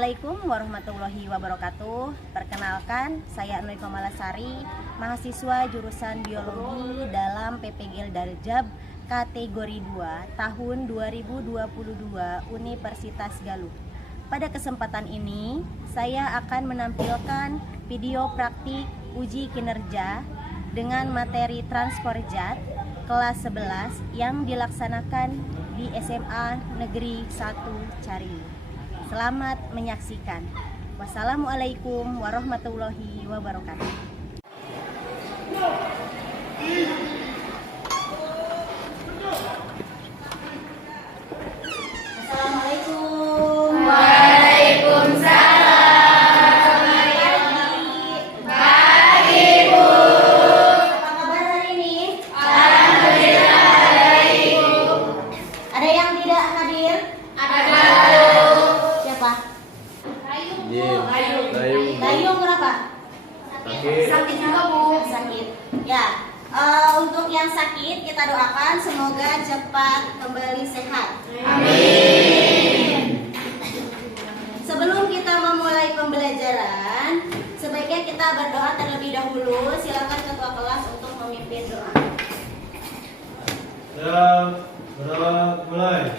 Assalamualaikum warahmatullahi wabarakatuh. Perkenalkan, saya Nui Pamalasari, mahasiswa jurusan Biologi dalam PPGL Darjab kategori 2 tahun 2022 Universitas Galuh. Pada kesempatan ini, saya akan menampilkan video praktik uji kinerja dengan materi Transportjat kelas 11 yang dilaksanakan di SMA Negeri 1 Caringin. Selamat menyaksikan. Wassalamualaikum warahmatullahi wabarakatuh. Assalamualaikum. Waalaikumsalam. Pagi, Bu. Apa kabar hari ini? Alhamdulillah baik, Bu. Ada yang tidak hadir? Ada. Siapa? Dayung kenapa? Sakit juga, Bu. Sakit. Ya, untuk yang sakit kita doakan semoga cepat kembali sehat. Amin. Sebelum kita memulai pembelajaran, sebaiknya kita berdoa terlebih dahulu. Silakan ketua kelas untuk memimpin doa. Berdoa mulai.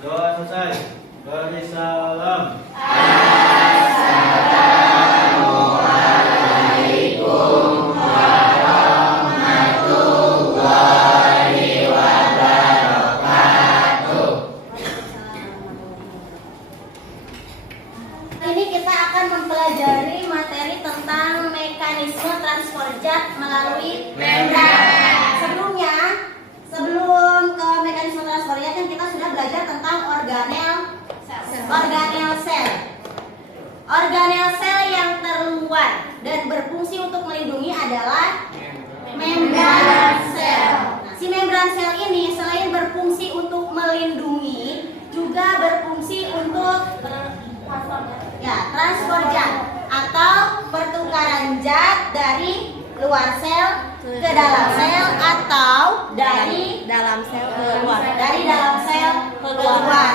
Doa selesai. Beri salam. Assalamualaikum warahmatullahi wabarakatuh. Ini kita akan mempelajari materi tentang mekanisme transportjat melalui membran. Sebelum ke mekanisme transportjat kan kita sudah belajar tentang organel sel. Organel sel yang terluar dan berfungsi untuk melindungi adalah membran sel. Nah, si membran sel ini selain berfungsi untuk melindungi, juga berfungsi untuk transport zat atau pertukaran zat dari luar sel ke dalam sel atau dari dalam sel keluar.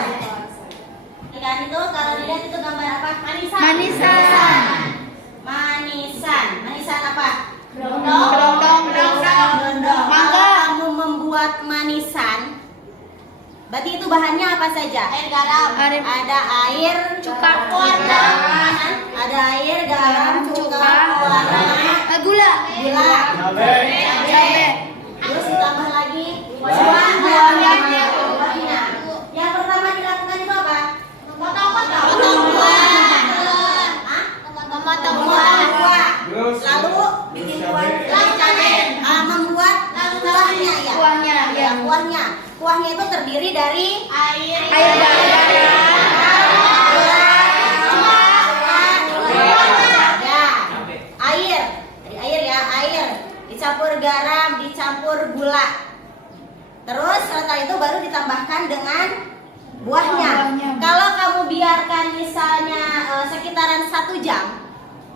Ikan itu kalau dilihat itu gambar apa? Manisan apa? Dondong. Kalau kamu membuat manisan, berarti itu bahannya apa saja? Air garam. Ada air, Cuka, warna, ada air, garam, cuka, warna, Gula. Cabai. Terus ditambah lagi buahnya. Yang pertama dilakukan itu apa? Memotong buah. Lalu bikin membuat kuahnya ya. Kuahnya. Kuahnya itu terdiri dari Air air dicampur garam, dicampur gula. Terus setelah itu baru ditambahkan dengan buahnya. Kalau kamu biarkan misalnya sekitaran 1 jam,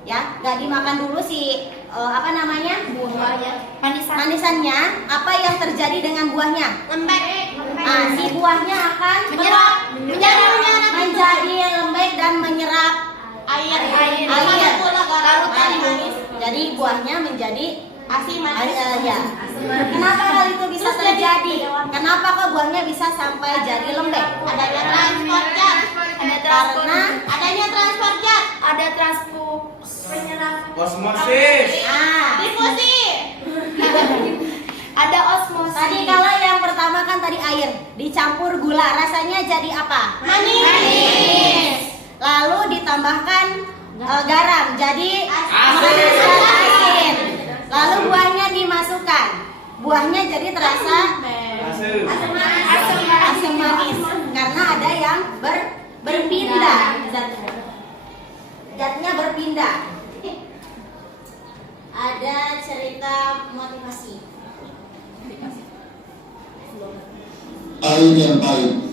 ya, nggak dimakan dulu si buahnya. manisannya, apa yang terjadi dengan buahnya? Lembek. Nah, si buahnya akan Menyerap. menjadi lembek dan menyerap Air. larutan manis. Jadi buahnya menjadi Asin manis. ya. Kenapa hal itu bisa terjadi? Kenapa kok buahnya bisa sampai jadi lembek? Adanya transportjat. Adanya transportjat. Ada Osmosis. difusi. Ada osmosis. Tadi kalau yang pertama kan tadi air dicampur gula, rasanya jadi apa? Manis. Lalu ditambahkan garam, jadi asin. Lalu buahnya dimasukkan, buahnya jadi terasa asam manis karena ada yang berpindah zatnya berpindah. Ada cerita motivasi. Air yang pahit.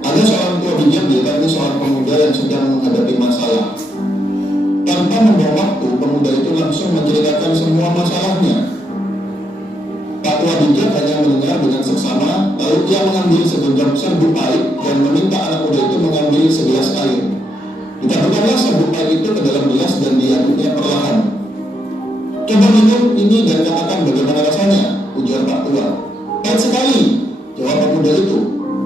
Ada seorang tua bijak ditanya seorang pemuda yang sedang menghadapi masalah. Tanpa membuang waktu, pemuda itu langsung menceritakan semua masalahnya. Pak tua bijak hanya mendengar dengan seksama lalu ia mengambil segenggam serbuk air dan meminta anak muda itu mengambil segelas air. Ditaburkanlah serbuk air itu ke dalam gelas dan diaduknya perlahan. "Coba minum ini dan katakan bagaimana rasanya," ujar Pak Tua. "Pahit sekali," jawab pemuda itu.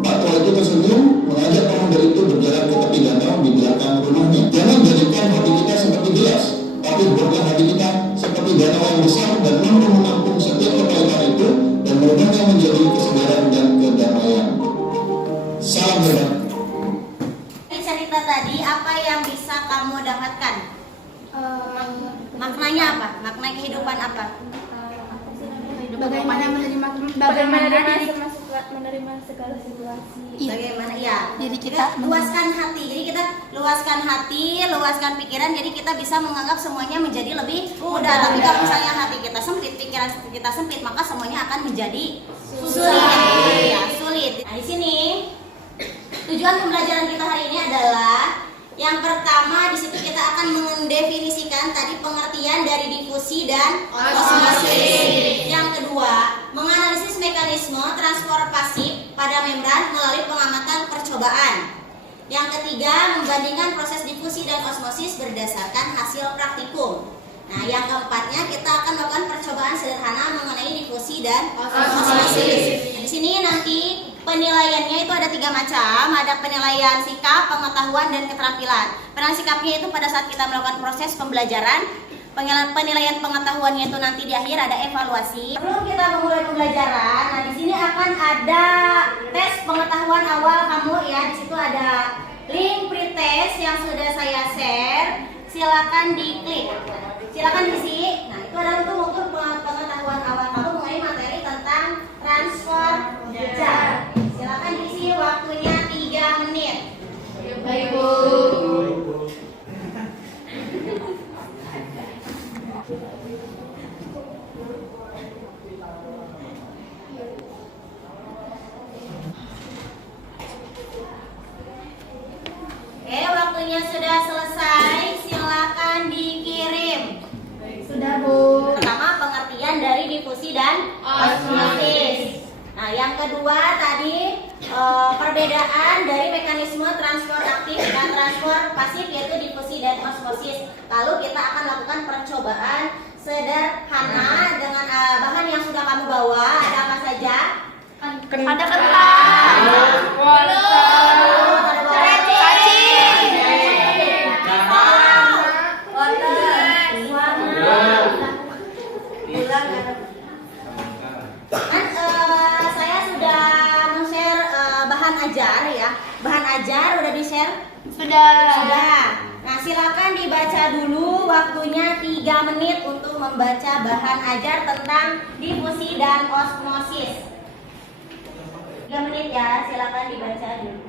Pak Tua itu tersenyum, mengajak pemuda itu berjalan ke tepi danau di belakang rumahnya. "Jangan jadikan hati kita seperti gelas, tapi buatlah hati kita seperti danau yang besar dan mampu menampung setiap kepahitan itu dan merubahnya menjadi kesegaran dan kedamaian." Salam hebat. Cerita tadi apa yang bisa kamu dapatkan? Maknanya apa? Makna kehidupan apa? Bagaimana menerima segala situasi. Bagaimana ya? Jadi kita luaskan hati. Jadi kita luaskan hati, luaskan pikiran. Jadi kita bisa menganggap semuanya menjadi lebih mudah. Tapi kalau misalnya hati kita sempit, pikiran kita sempit, maka semuanya akan menjadi sulit. Ya, sulit. Nah, di sini tujuan pembelajaran kita hari ini adalah yang pertama, di situ kita akan mendefinisikan tadi pengertian dari difusi dan osmosis. Yang kedua, menganalisis mekanisme transfer pasif pada membran melalui pengamatan percobaan. Yang ketiga, membandingkan proses difusi dan osmosis berdasarkan hasil praktikum. Nah, yang keempatnya kita akan melakukan percobaan sederhana mengenai difusi dan osmosis. Nah, di sini nanti penilaiannya itu ada 3 macam. Ada penilaian sikap, pengetahuan, dan keterampilan. Penilaian sikapnya itu pada saat kita melakukan proses pembelajaran. Penilaian pengetahuannya itu nanti di akhir ada evaluasi. Sebelum kita memulai pembelajaran, nah di sini akan ada tes pengetahuan awal kamu ya. Di situ ada link pretest yang sudah saya share. Silakan diklik. Silakan diisi. Nah, itu adalah untuk pengetahuan awal kamu mengenai materi tentang transfer jar. Silakan diisi, waktunya 3 menit. Baik, Bu. Oke, waktunya sudah selesai. Silakan dikirim. Sudah, Bu. Pertama, pengertian dari difusi dan osmosis. Nah, yang kedua tadi perbedaan dari mekanisme transfer aktif dan transfer pasif, yaitu difusi dan osmosis. Lalu kita akan lakukan percobaan sederhana dengan bahan yang sudah kamu bawa. Ada apa saja? Ada kentang. Saya sudah men-share bahan ajar ya. Bahan ajar udah di-share? Sudah. Nah, silakan dibaca dulu, waktunya 3 menit untuk membaca bahan ajar tentang difusi dan osmosis. 3 menit ya, silakan dibaca dulu.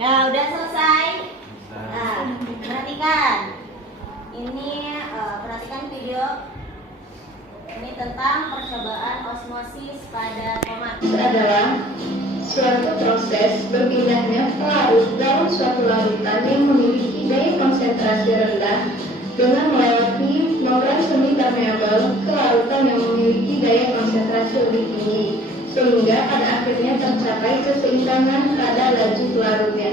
Ya, udah selesai. Nah, perhatikan. Ini perhatikan video. Ini tentang percobaan osmosis pada tomat. Adalah suatu proses berpindahnya pelarut dalam suatu larutan yang memiliki daya konsentrasi rendah dengan melewati membran semi permeabel ke larutan yang memiliki daya konsentrasi lebih tinggi, sehingga pada akhirnya tercapai keseimbangan pada laju pelarutnya.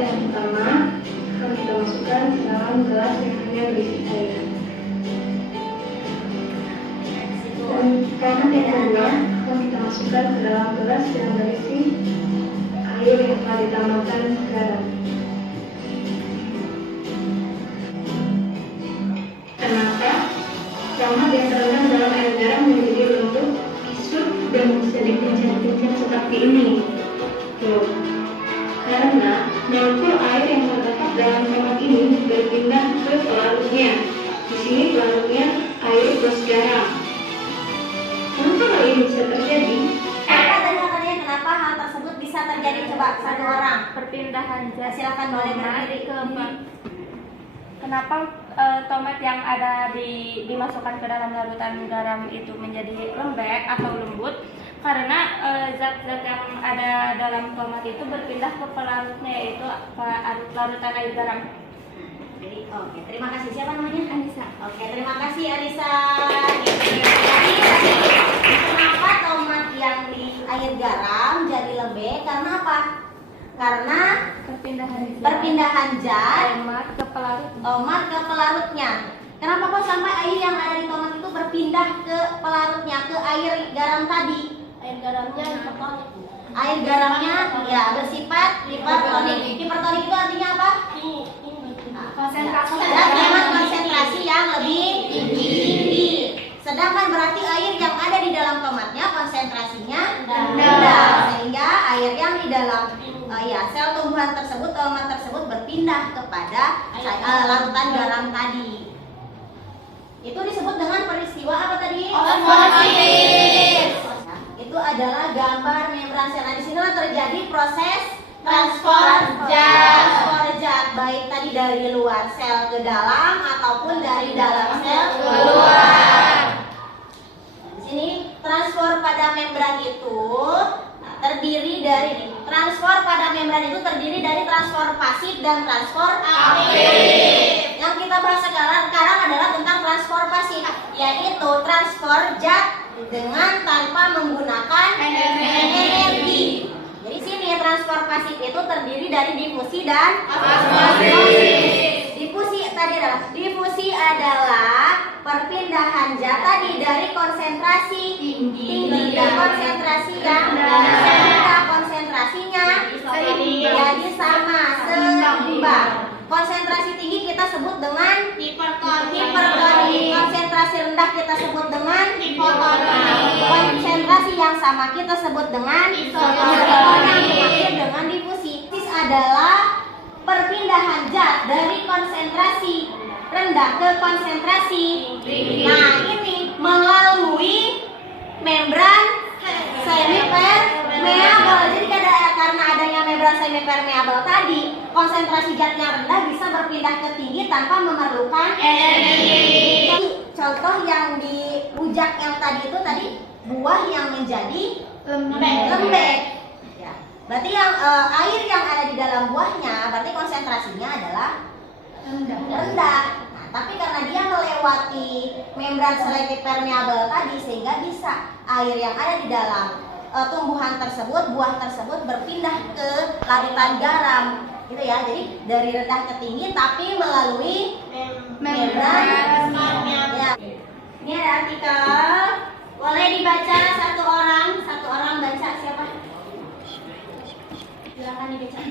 Yang pertama, akan kita masukkan ke dalam gelas yang hanya berisi air. Dan bahan yang kedua akan kita masukkan ke dalam gelas yang berisi air yang telah ditambahkan garam. Kenapa? Tomat yang terendam dalam air garam menjadi lembut, kisut, dan bisa dipencet-pencet seperti ini. Loh, karena molekul air yang terdapat dalam tomat ini berpindah ke pelarutnya. Di sini pelarutnya air plus garam. Kenapa hal ini bisa terjadi? Apa tadi katanya kenapa hal tersebut bisa terjadi? Coba satu orang. Perpindahan zat Silakan boleh tomat berdiri. Kenapa tomat yang ada dimasukkan ke dalam larutan garam itu menjadi lembek atau lembut? Karena zat-zat yang ada dalam tomat itu berpindah ke pelarutnya, yaitu larutan air garam. Jadi, oke, terima kasih. Siapa namanya? Anissa. Oke, terima kasih Anissa. Jadi kenapa tomat yang di air garam jadi lembek? Karena apa? Karena perpindahan zat tomat ke pelarutnya. Kenapa kok sampai air yang ada di tomat itu berpindah ke pelarutnya, ke air garam tadi? Air garamnya hipertonik. Air garamnya ya bersifat hipertonik. Hipertonik itu artinya apa? Konsentrasi Memang konsentrasi yang lebih tinggi. Sedangkan berarti air yang ada di dalam tomatnya konsentrasinya rendah, sehingga air yang di dalam sel tumbuhan tersebut, tomat tersebut berpindah kepada larutan garam tadi. Itu disebut dengan peristiwa apa tadi? Osmosis. Itu adalah gambar membran sel. Nah, di sinilah terjadi proses transfer zat baik tadi dari luar sel ke dalam ataupun dari dalam sel keluar. Di sini transfer pada membran itu terdiri dari transfer transfer pasif dan transfer aktif. Yang kita bahas sekarang adalah tentang transfer pasif, yaitu transfer zat dengan tanpa menggunakan energi. Jadi sini transfer pasif itu terdiri dari difusi dan osmosis. Difusi adalah perpindahan zat tadi dari konsentrasi tinggi ke konsentrasi yang rendah. Konsentrasinya jadi sama, seimbang. Konsentrasi tinggi kita sebut dengan hipertonik. Konsentrasi rendah kita sebut dengan hipotonik. Konsentrasi yang sama kita sebut dengan isotonik. Dengan difusi adalah perpindahan zat dari konsentrasi rendah ke konsentrasi tinggi. Nah, ini melalui membran semipermeabel. Jadi karena adanya membran semipermeabel tadi, konsentrasi zatnya rendah bisa berpindah ke tinggi tanpa memerlukan energi. Contoh yang di rujak yang tadi itu buah yang menjadi lembek. Ya. Berarti yang air yang ada di dalam buahnya berarti konsentrasinya adalah rendah. Nah, tapi karena dia melewati membran selektif permeabel tadi, sehingga bisa air yang ada di dalam tumbuhan tersebut, buah tersebut berpindah ke larutan garam, gitu ya. Jadi dari rendah ke tinggi, tapi melalui membran. Ya. Ini ada artikel, boleh dibaca satu orang baca. Siapa? Silakan dibaca.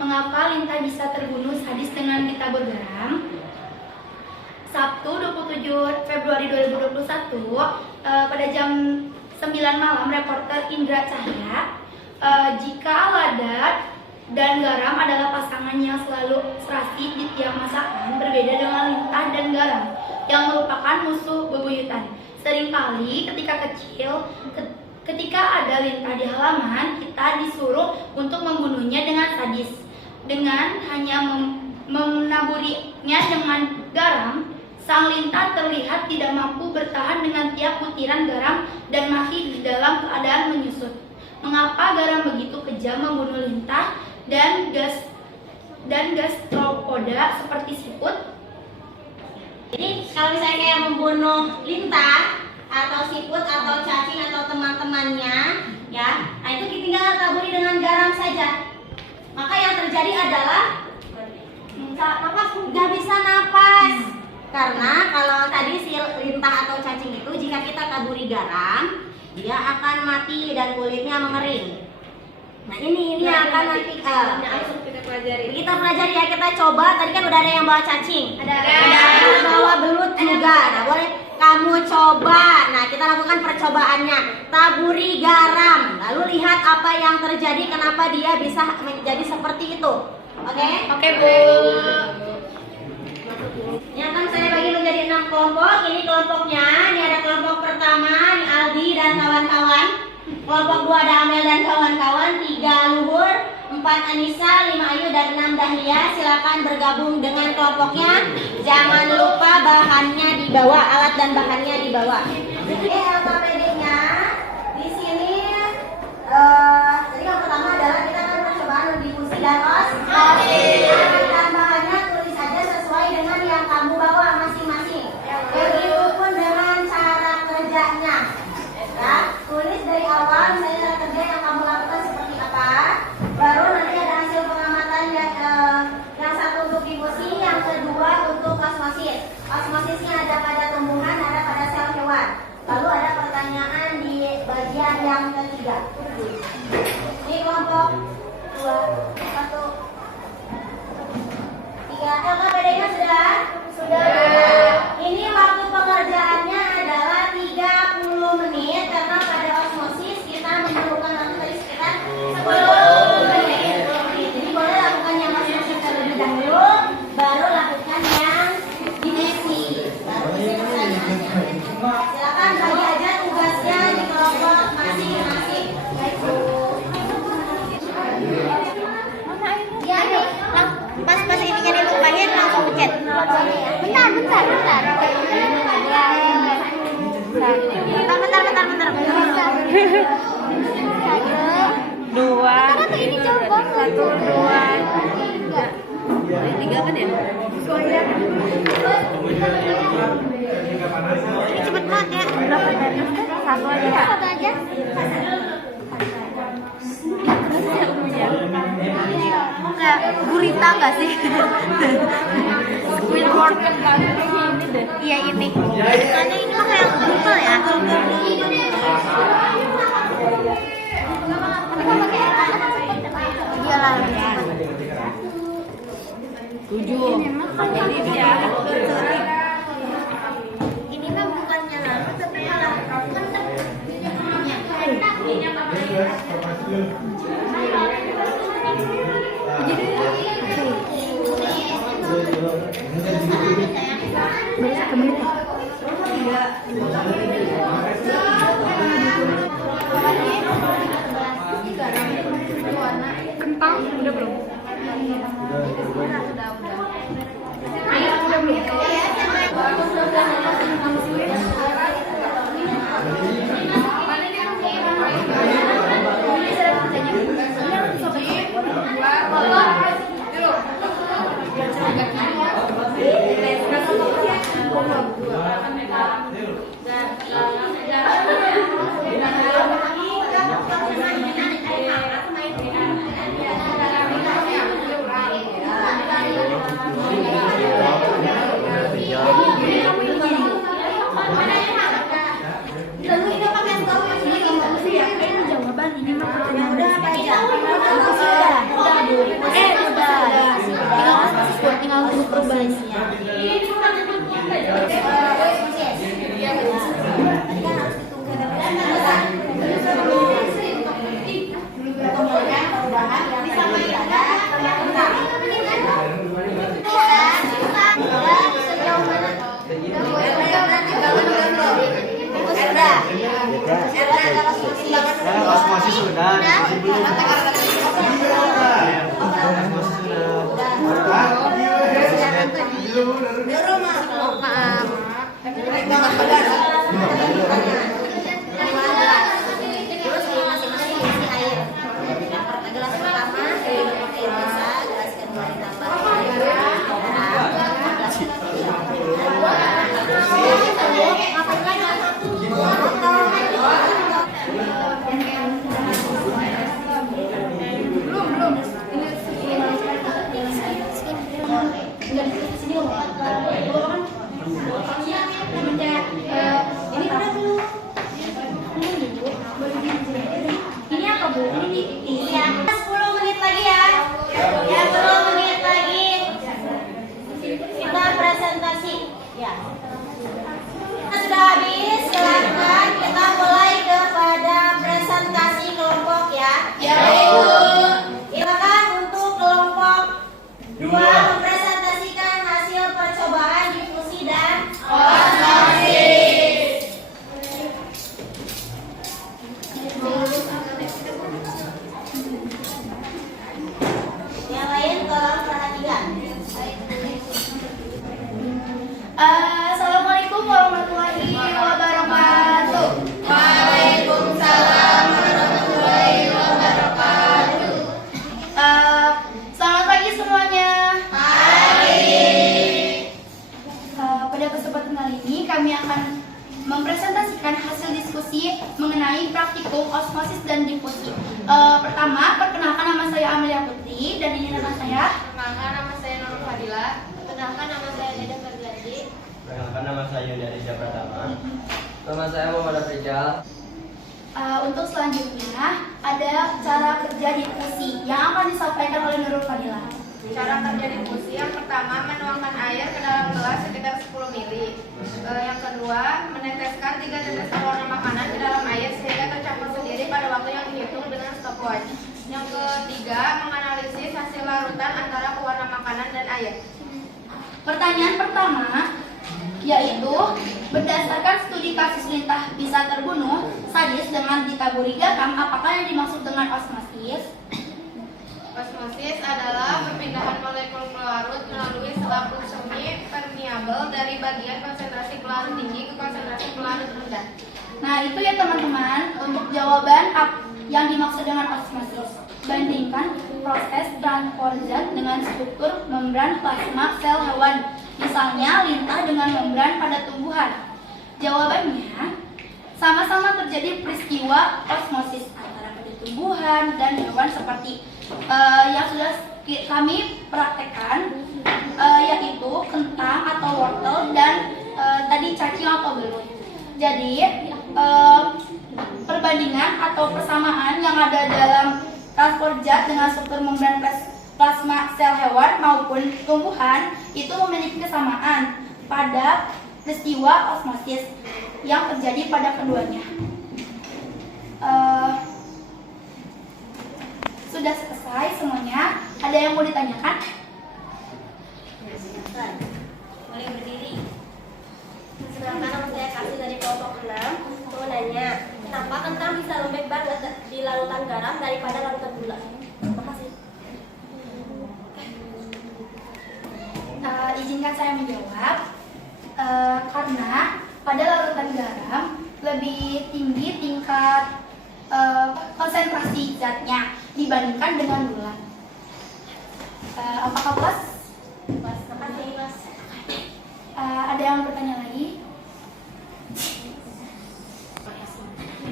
Mengapa lintah bisa terbunuh sadis dengan ditabur garam? Sabtu 27 Februari 2021 pada jam 9 malam, reporter Indra Cahya, jika lada dan garam adalah pasangan yang selalu serasi di tiap masakan, berbeda dengan lintah dan garam yang merupakan musuh bebuyutan. Seringkali ketika kecil, ketika ada lintah di halaman, kita disuruh untuk membunuhnya dengan sadis. Dengan hanya menaburinya dengan garam, sang lintah terlihat tidak mampu bertahan dengan tiap butiran garam dan mati di dalam keadaan menyusut. Mengapa garam begitu kejam membunuh lintah dan gastropoda seperti siput? Jadi kalau misalnya kayak membunuh lintah atau siput atau cacing atau teman-temannya, ya, nah itu tinggal taburi dengan garam saja. Maka yang terjadi adalah nggak bisa napas. Karena kalau tadi si lintah atau cacing itu jika kita taburi garam, dia akan mati dan kulitnya mengering. Nah ini akan nanti kita pelajari ya, kita coba. Tadi kan udah ada yang bawa cacing, ada yang bawa belut juga. Nah boleh kamu coba. Nah, kita lakukan percobaannya. Taburi garam. Lalu lihat apa yang terjadi, kenapa dia bisa menjadi seperti itu. Oke? Oke, Bu. Ini akan saya bagi menjadi 6 kelompok. Ini kelompoknya. Ini ada kelompok pertama, ini Aldi dan kawan-kawan. Kelompok 2 ada Amel dan kawan-kawan. 3 Luhur, 4 Anissa, 5 Ayu dan 6 Dahlia. Silakan bergabung dengan kelompoknya. Jangan lupa bahannya dibawa, alat dan bahannya dibawa. Ini LKPD-nya. Di sini jadi yang pertama adalah kita akan percobaan diffusi dan osmosis. Tambahannya tulis saja sesuai dengan yang kamu bawa masing-masing. Begitupun dengan cara kerjanya. Ya, tulis dari awal misalnya cara kerja yang kamu lakukan seperti apa. Baru nanti ada hasil pengamatan yang satu untuk diffusi, yang kedua untuk osmosis. Osmosisnya ada pada tumbuhan, ada pada sel hewan. Lalu ada pertanyaan di bagian yang ketiga. Ini kelompok 2, 1, 3. LKPD-nya sudah? Sudah. Ini waktu pengerjaannya adalah 30 menit karena pada osmosis kita memerlukan waktu tadi sekitar 10 menit. Jadi boleh lakukan yang osmosis terlebih dahulu, baru lakukan yang diffusi. Baru bisa selesai. Silakan bagi aja tugasnya di kelompok masing-masing. Baik, Bu. Ya, nih. Pas ininya dilupain langsung pencet. Bentar. Dua. Satu, dua, tiga kan ya? Ini cepet banget ya. Satu aja. Enggak, gurita enggak sih? Squidward. Iya ini. Soalnya ini mah kayak brutal ya. Iyalah lebih cepat. 7. Jadi dia. Ini mah bukannya lama tapi malah kentang. Kentang udah belum? Osmosis sudah. Terus di masing-masing isi air. Gelas pertama air biasa, gelas kedua ditambah air garam, gelas ketiga. Ngapain lagi? Ini udah belum? osmosis dan difusi. Pertama, perkenalkan nama saya Amelia Putri dan ini nama saya. Perkenalkan nama saya Nurul Fadila. Perkenalkan nama saya Deda Ferdianti. Perkenalkan nama saya Yuda Rizya Pratama. Nama saya Muhammad Rizal. Untuk selanjutnya ada cara kerja difusi yang akan disampaikan oleh Nurul Fadila. Cara kerja difusi yang pertama menuangkan air ke dalam gelas sekitar 10 ml. Yang kedua meneteskan 3 tetes pewarna makanan ke dalam air sehingga tercampur sendiri pada waktu yang dihitung dengan stopwatch. Yang ketiga menganalisis hasil larutan antara pewarna makanan dan air. Pertanyaan pertama yaitu berdasarkan studi kasus lintah bisa terbunuh sadis dengan ditaburi garam, apakah yang dimaksud dengan osmosis? Osmosis adalah perpindahan molekul pelarut melalui selaput semi permeabel dari bagian konsentrasi pelarut tinggi ke konsentrasi pelarut rendah. Nah itu ya teman-teman untuk jawaban yang dimaksud dengan osmosis. Bandingkan proses transport zat dengan struktur membran plasma sel hewan, misalnya lintah dengan membran pada tumbuhan. Jawabannya sama-sama terjadi peristiwa osmosis antara pada tumbuhan dan hewan seperti yang sudah kami praktekkan, yaitu kentang atau wortel dan tadi cacing atau belut. Jadi perbandingan atau persamaan yang ada dalam transport zat dengan struktur membran plasma sel hewan maupun tumbuhan itu memiliki kesamaan pada peristiwa osmosis yang terjadi pada keduanya. Sudah selesai semuanya. Ada yang mau ditanyakan? Boleh berdiri. Sedangkan nama saya Kasih dari kelompok 6. Mau nanya, kenapa kentang bisa lembek banget di larutan garam daripada larutan gula? Makasih. Izinkan saya menjawab. Karena pada larutan garam lebih tinggi tingkat konsentrasi zatnya dibandingkan dengan gula. Apakah puas? Mas, makasih Mas. Ada yang bertanya lagi?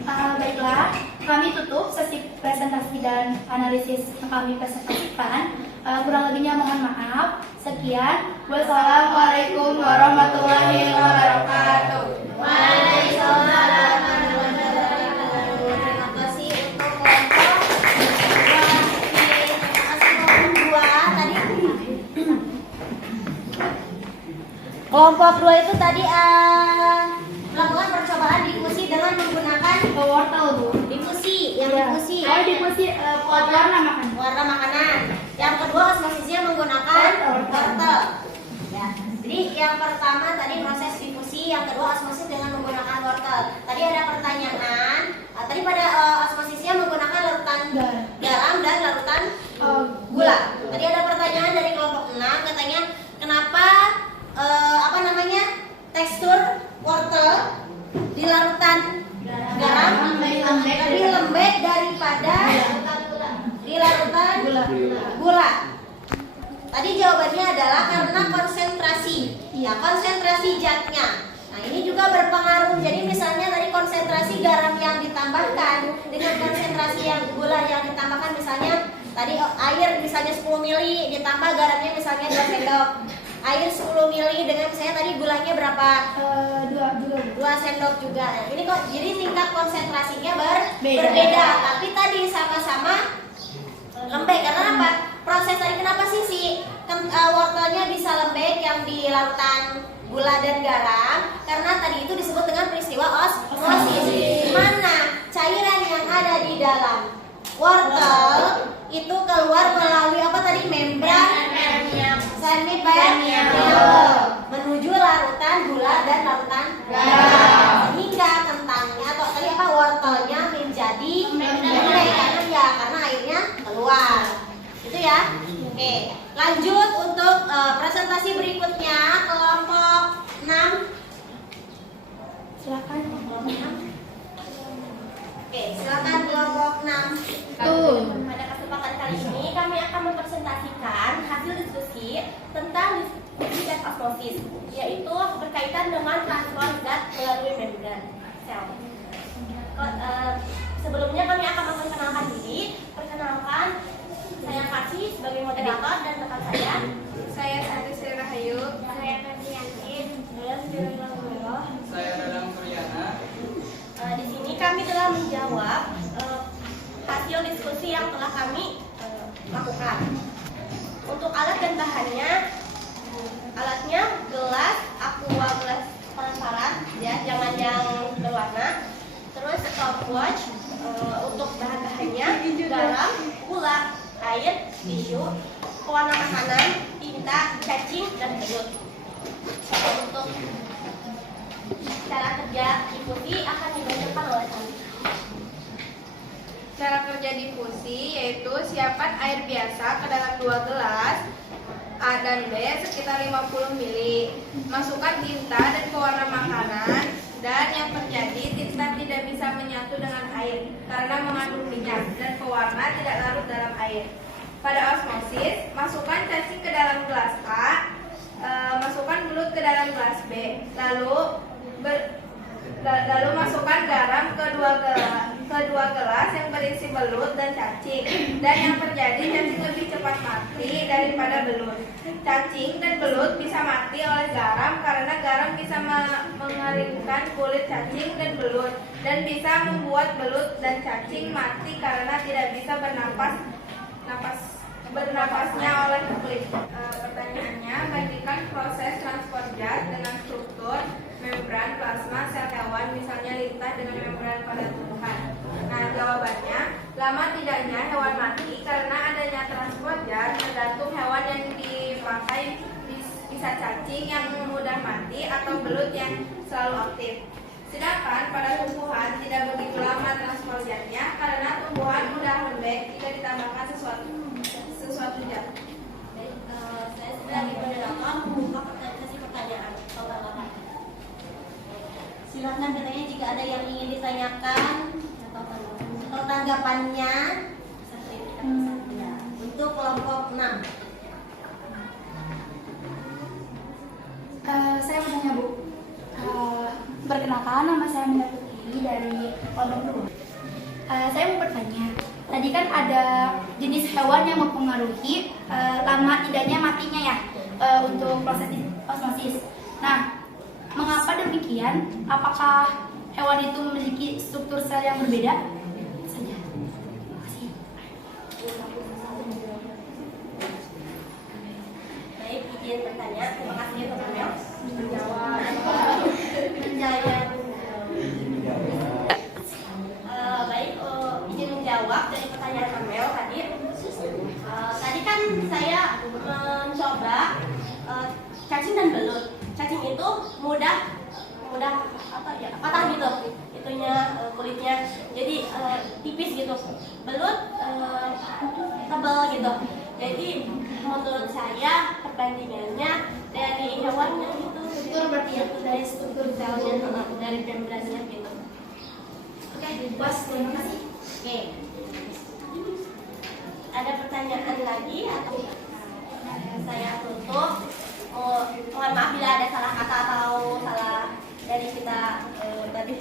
Baiklah, kami tutup sesi presentasi dan analisis yang kami presentasikan. Kurang lebihnya mohon maaf. Sekian. Wassalamualaikum warahmatullahi wabarakatuh. Waalaikumsalam warahmatullahi wabarakatuh. Terima kasih untuk kelompok 2 itu tadi melakukan percobaan difusi dengan menggunakan Wortel, Bu. difusi, yang difusi. Difusi warna makanan. Warna makanan. Yang kedua osmosisnya menggunakan wortel. Ya. Jadi yang pertama tadi proses difusi, yang kedua osmosis dengan menggunakan wortel. Tadi ada pertanyaan. Tadi pada osmosisnya menggunakan larutan garam dan larutan gula. Tadi ada pertanyaan dari kelompok 6 katanya kenapa tekstur wortel di larutan garam lebih lembek daripada di larutan gula. Tadi jawabannya adalah karena konsentrasi, ya konsentrasi zatnya. Nah ini juga berpengaruh. Jadi misalnya tadi konsentrasi garam yang ditambahkan dengan konsentrasi yang gula yang ditambahkan, misalnya tadi air misalnya 10 ml ditambah garamnya misalnya 2 sendok. Air 10 ml dengan misalnya tadi gulanya berapa? 2 sendok juga. Nah, ini kok jadi tingkat konsentrasinya berbeda, tapi tadi sama-sama lembek. Karena apa? Proses tadi kenapa sih wortelnya bisa lembek yang di larutan gula dan garam? Karena tadi itu disebut dengan peristiwa osmosis, di mana cairan yang ada di dalam wortel itu keluar melalui apa tadi? Membran semi permeabel menuju larutan gula dan larutan garam, sehingga kentangnya atau tadi apa wortelnya menjadi lembek karena airnya keluar. Itu ya. Oke, lanjut untuk presentasi berikutnya kelompok 6. Silakan kelompok 6. Oke, silakan kelompok 6. Pada kesempatan kali ini kami akan mempresentasikan hasil diskusi tentang difusi dan osmosis, yaitu berkaitan dengan transfer zat melalui membran sel. sebelumnya kami akan memperkenalkan diri. Perkenalkan, saya Kasih sebagai moderator dan rekan saya. Saya Sari Sri Rahayu. Saya Kasih Yakin. Saya Dadang Suryana. Di sini kami telah menjawab hasil diskusi yang telah kami lakukan. Untuk alat dan bahannya, alatnya gelas, aqua gelas transparan, ya, jangan yang berwarna. Terus stopwatch, untuk bahan-bahannya garam, gula, air, tisu, pewarna makanan, tinta, cacing, dan belut. Untuk cara kerja difusi akan dibacakan oleh kami. Cara kerja difusi yaitu siapkan air biasa ke dalam 2 gelas A dan B sekitar 50 ml. Masukkan tinta dan pewarna makanan, dan yang terjadi tinta tidak bisa menyatu dengan air karena mengandung minyak dan pewarna tidak larut dalam air. Pada osmosis, masukkan cacing ke dalam gelas A, masukkan belut ke dalam gelas B, lalu masukkan garam ke dua gelas yang berisi belut dan cacing, dan yang terjadi cacing lebih cepat mati daripada belut. Cacing dan belut bisa mati oleh garam karena garam bisa mengeringkan kulit cacing dan belut, dan bisa membuat belut dan cacing mati karena tidak bisa bernapasnya oleh kulit. Pertanyaannya, bandingkan proses transport gas dengan struktur membran plasma sel hewan, misalnya lintah dengan membran pada tumbuhan. Nah, jawabannya, lama tidaknya hewan mati karena adanya transport gas tergantung hewan yang dipakai, bisa cacing yang mudah mati atau belut yang selalu aktif. Sedangkan pada tumbuhan tidak begitu lama transport gasnya karena tumbuhan mudah lembek jika ditambahkan sesuatu zat. Saya sebagai moderator membuka sesi pertanyaan atau tanggapan. Silakan katanya jika ada yang ingin ditanyakan atau tanggapannya. Ya. Untuk kelompok 6. Saya mau tanya Bu, perkenalkan nama saya Mina Putri dari kelompok 2. Saya mau bertanya, tadi kan ada jenis hewan yang mempengaruhi lama tidaknya matinya ya untuk proses osmosis. Nah, mengapa demikian? Apakah hewan itu memiliki struktur sel yang berbeda? Itu saja. Terima kasih. Baik, izin bertanya. Terima kasih Pak Kamel. Menjawab. Baik, izin menjawab dari pertanyaan Kamel tadi. Tadi kan saya mencoba cacing dan belut. Cacing itu mudah apa ya, patah gitu, itunya kulitnya, jadi tipis gitu. Belut tebal gitu. Jadi menurut saya perbandingannya dari hewannya itu struktur, berarti ya, dari struktur selnya, dari membrannya gitu. Oke, bos, terima kasih. Oke. Ada pertanyaan lagi atau saya tutup? Mohon maaf bila ada salah kata atau salah dari kita tadi.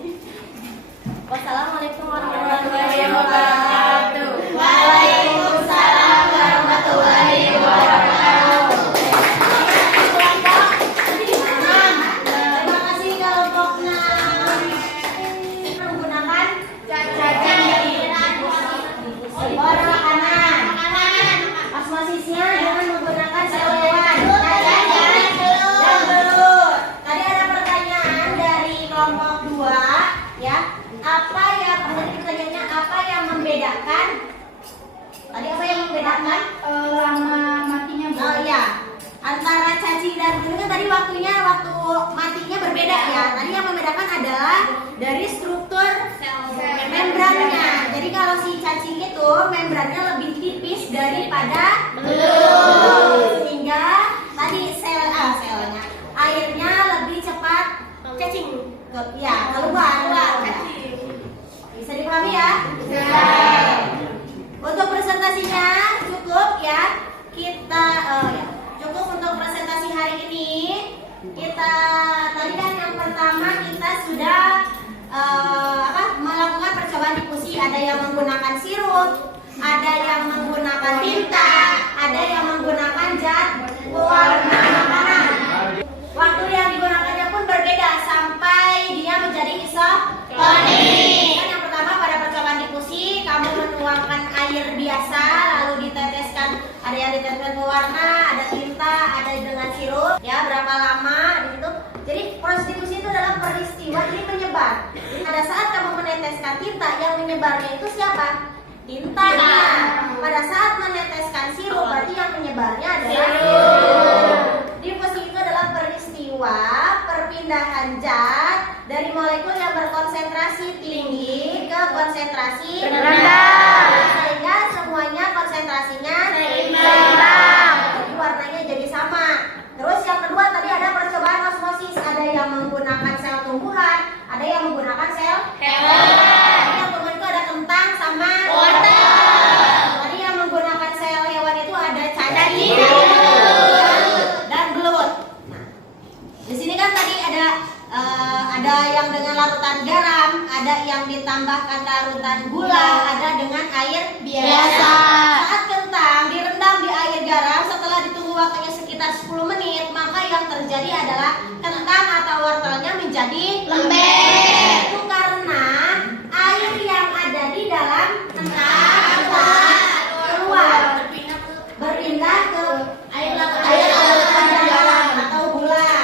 Wassalamualaikum warahmatullahi wabarakatuh. Waalaikumsalam warahmatullahi wabarakatuh. Terima kasih kelompok 6. Menggunakan warna makanan. Osmosisnya dengan menggunakan sel hewan. Dan belut. Tadi ada pertanyaan dari kelompok 2, ya. Apa yang pertanyaannya, apa yang membedakan? Tadi apa yang membedakan? Lama matinya Bu. Oh iya, antara cacing dan belut kan tadi waktu matinya berbeda ya. Tadi yang membedakan adalah dari struktur membrannya. Jadi kalau si cacing itu membrannya lebih tipis daripada belut, sehingga tadi selnya airnya lebih cepat cacing keluar. Bisa dipahami ya? Untuk presentasinya cukup ya. Cukup untuk presentasi hari ini. Kita tadi kan yang pertama kita sudah melakukan percobaan difusi, ada menggunakan sirup, ada yang menggunakan tinta, ada yang menggunakan zat pewarna makanan. Waktu yang digunakannya pun berbeda sampai dia menjadi isotonik. Kan yang pertama pada percobaan difusi, kamu menuangkan air biasa lalu diteteskan, ada yang diteteskan pewarna, ada tinta, ada dengan sirup. Ya, berapa lama gitu. Jadi proses difusi itu adalah peristiwa ini menyebar. Jadi, pada saat kamu meneteskan tinta, yang menyebarnya itu siapa? Tintanya. Pada saat meneteskan sirup, berarti yang menyebarnya adalah sirup. Difusi itu adalah peristiwa perpindahan zat dari molekul yang berkonsentrasi tinggi ke konsentrasi rendah, sehingga semuanya konsentrasinya seimbang. Jadi warnanya jadi sama. Terus yang kedua tadi ada percobaan osmosis, ada yang menggunakan sel tumbuhan, ada yang menggunakan sel hewan. Yang tumbuhan itu ada kentang sama wortel. Tadi yang menggunakan sel hewan itu ada cacing dan belut. Nah, di sini kan tadi ada yang dengan larutan garam, ada yang ditambahkan larutan gula, ada dengan air biasa. Saat kentang direndam di air garam, setelah ditunggu waktunya sekitar 10 menit, maka yang terjadi adalah kentang atau wortelnya menjadi lembek. Itu karena air yang ada di dalam kentang keluar, berpindah ke air larutan garam atau gula.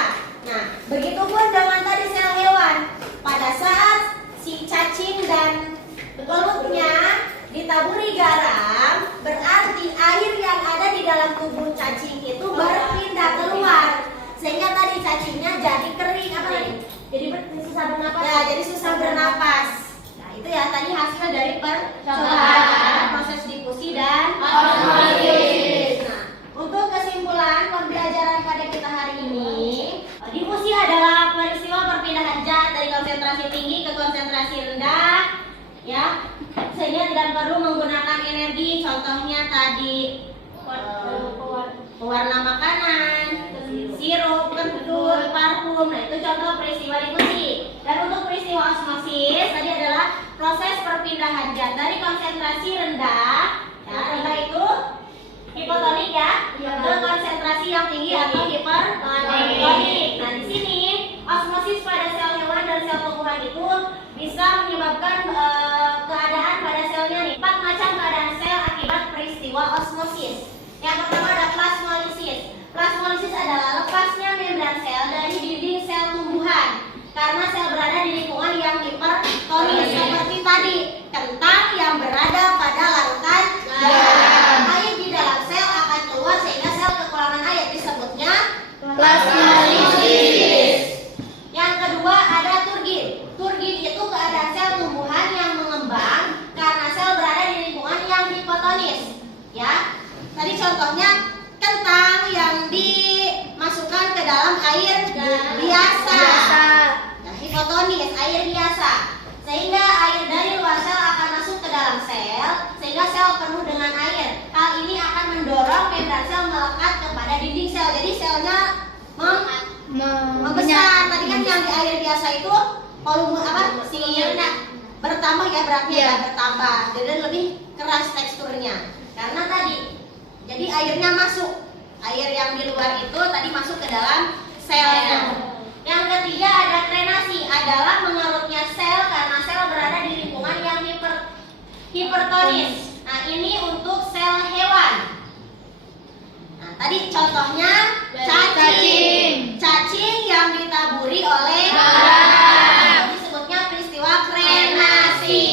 Nah, begitupun dengan tadi sel hewan. Pada saat si cacing dan belutnya ditaburi garam, berarti air yang ada di dalam tubuh cacing itu berpindah keluar, sehingga tadi cacingnya jadi kering, apa tadi? Jadi susah bernapas. Ya, jadi susah bernapas. Nah, itu ya tadi hasil dari percobaan proses difusi dan osmosis. Nah, untuk kesimpulan pembelajaran pada kita hari ini, difusi adalah peristiwa perpindahan zat dari konsentrasi tinggi ke konsentrasi rendah, ya, sehingga tidak perlu menggunakan energi. Contohnya tadi pewarna makanan, sirup, kentut, parfum. Nah, itu contoh peristiwa difusi. Dan untuk peristiwa osmosis tadi adalah proses perpindahan zat dari konsentrasi rendah, ya, rendah itu hipotonik ya, ke konsentrasi yang tinggi atau hipertonik. Nah, di sini osmosis pada sel hewan dan sel tumbuhan itu bisa menyebabkan keadaan pada selnya nih. 4 macam keadaan sel akibat peristiwa osmosis. Yang pertama ada plasmolisis. Plasmolisis adalah lepasnya membran sel dari dinding sel tumbuhan karena sel berada di lingkungan yang hipertonik, seperti tadi kentang yang berada pada larutan garam. Air di dalam sel akan keluar sehingga sel kekurangan air, disebutnya plasmolisis. Yang kedua ada turgid. Turgid itu keadaan sel tumbuhan yang mengembang karena sel berada di lingkungan yang hipotonis. Ya, tadi contohnya kentang yang dimasukkan ke dalam air biasa. Nah, hipotonis, air biasa. Sehingga air dari luar sel akan masuk ke dalam sel, sehingga sel penuh dengan air. Hal ini akan mendorong membran sel melekat kepada dinding sel. Jadi selnya membesar. Tadi kan yang di air biasa itu volume bertambah ya, beratnya ya, bertambah. Jadi lebih keras teksturnya. Karena tadi jadi airnya masuk. Air yang di luar itu tadi masuk ke dalam selnya. Yang ketiga ada krenasi, adalah mengerutnya sel karena sel berada di lingkungan yang hipertonis. Nah, ini untuk sel hewan. Nah, tadi contohnya cacing. Cacing yang ditaburi oleh garam. Disebutnya peristiwa krenasi.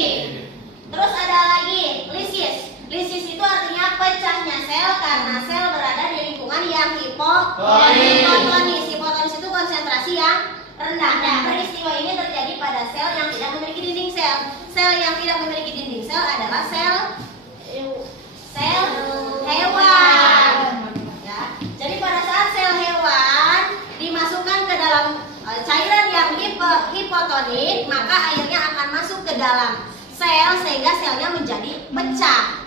Terus ada lagi lisis. Lisis itu artinya pecahnya sel karena sel berada di lingkungan yang hipotonis. Hipotonis itu konsentrasi yang rendah. Nah, peristiwa ini terjadi pada sel yang tidak memiliki dinding sel. Sel yang tidak memiliki dinding sel adalah sel hewan. Ya. Jadi pada saat sel hewan dimasukkan ke dalam cairan yang hipotonik, maka airnya akan masuk ke dalam sel sehingga selnya menjadi pecah.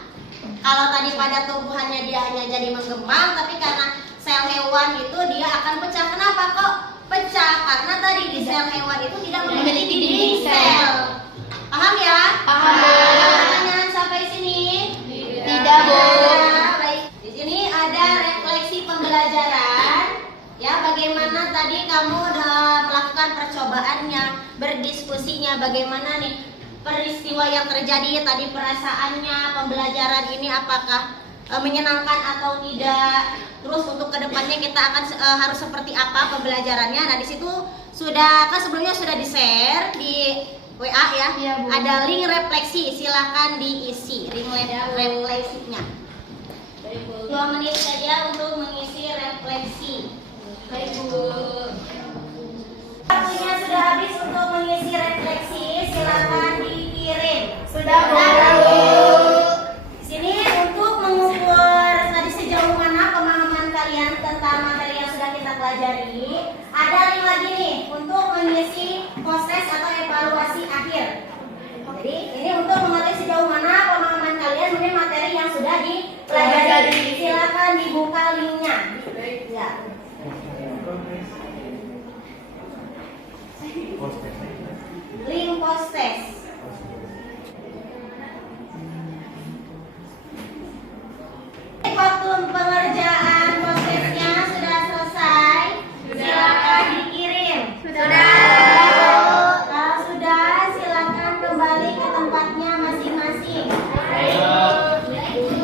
Kalau tadi pada tumbuhannya dia hanya jadi mengembang, tapi karena sel hewan itu dia akan pecah. Kenapa kok pecah? Karena tadi di sel hewan itu tidak memiliki dinding sel. Paham ya? Paham. Pertanyaan diskusinya bagaimana nih peristiwa yang terjadi tadi, perasaannya, pembelajaran ini apakah menyenangkan atau tidak, terus untuk kedepannya kita akan harus seperti apa pembelajarannya. Nah di situ sudah kan sebelumnya sudah di share di WA ya, Iya, Bu. ada link refleksi, silahkan diisi link refleksinya. 2 menit saja untuk mengisi refleksi. Baik, Bu. Waktunya sudah habis untuk mengisi refleksi, silakan dikirim. Sudah, Bu. Sini untuk mengukur tadi sejauh mana pemahaman kalian tentang materi yang sudah kita pelajari. Ada link lagi nih untuk mengisi proses atau evaluasi akhir. Jadi ini untuk mengetahui sejauh mana pemahaman kalian mengenai materi yang sudah dipelajari. Silakan dibuka linknya. Ya. Link post-test. Waktu pengerjaan post-testnya sudah selesai. Silakan dikirim. Kalau sudah, silakan kembali ke tempatnya masing-masing.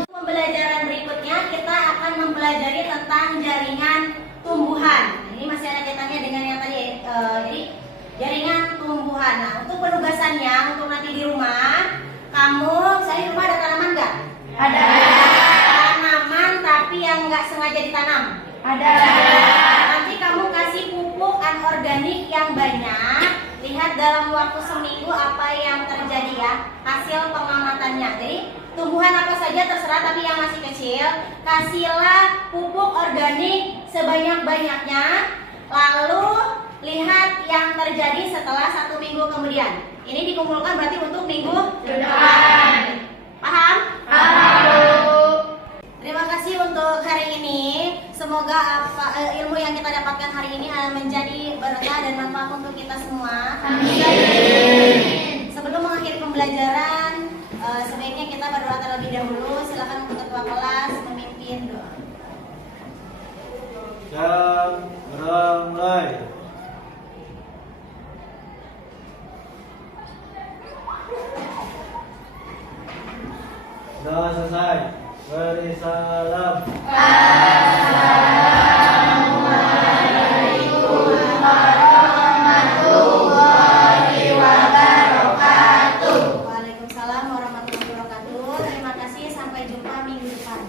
Pembelajaran berikutnya kita akan mempelajari tentang jaringan tumbuhan. Ini masih ada kaitannya dengan yang tadi. Jadi jaringan tumbuhan. Nah, untuk penugasannya untuk nanti di rumah, kamu, saya di rumah ada tanaman nggak? Ada. Tanaman tapi yang nggak sengaja ditanam. Ada. Nanti kamu kasih pupuk anorganik yang banyak. Lihat dalam waktu seminggu apa yang terjadi ya, hasil pengamatannya. Jadi tumbuhan apa saja terserah, tapi yang masih kecil kasihlah pupuk organik sebanyak-banyaknya. Lalu lihat yang terjadi setelah 1 minggu kemudian. Ini dikumpulkan berarti untuk minggu depan. Paham? Terima kasih untuk hari ini. Semoga ilmu yang kita dapatkan hari ini menjadi berkah dan manfaat untuk kita semua. Amin. Sebelum mengakhiri pembelajaran, sebaiknya kita berdoa terlebih dahulu. Silakan untuk ketua kelas memimpin doa. Jam mulai. Sudah selesai. Beri salam. Waalaikumsalam warahmatullahi wabarakatuh. Terima kasih, sampai jumpa minggu depan.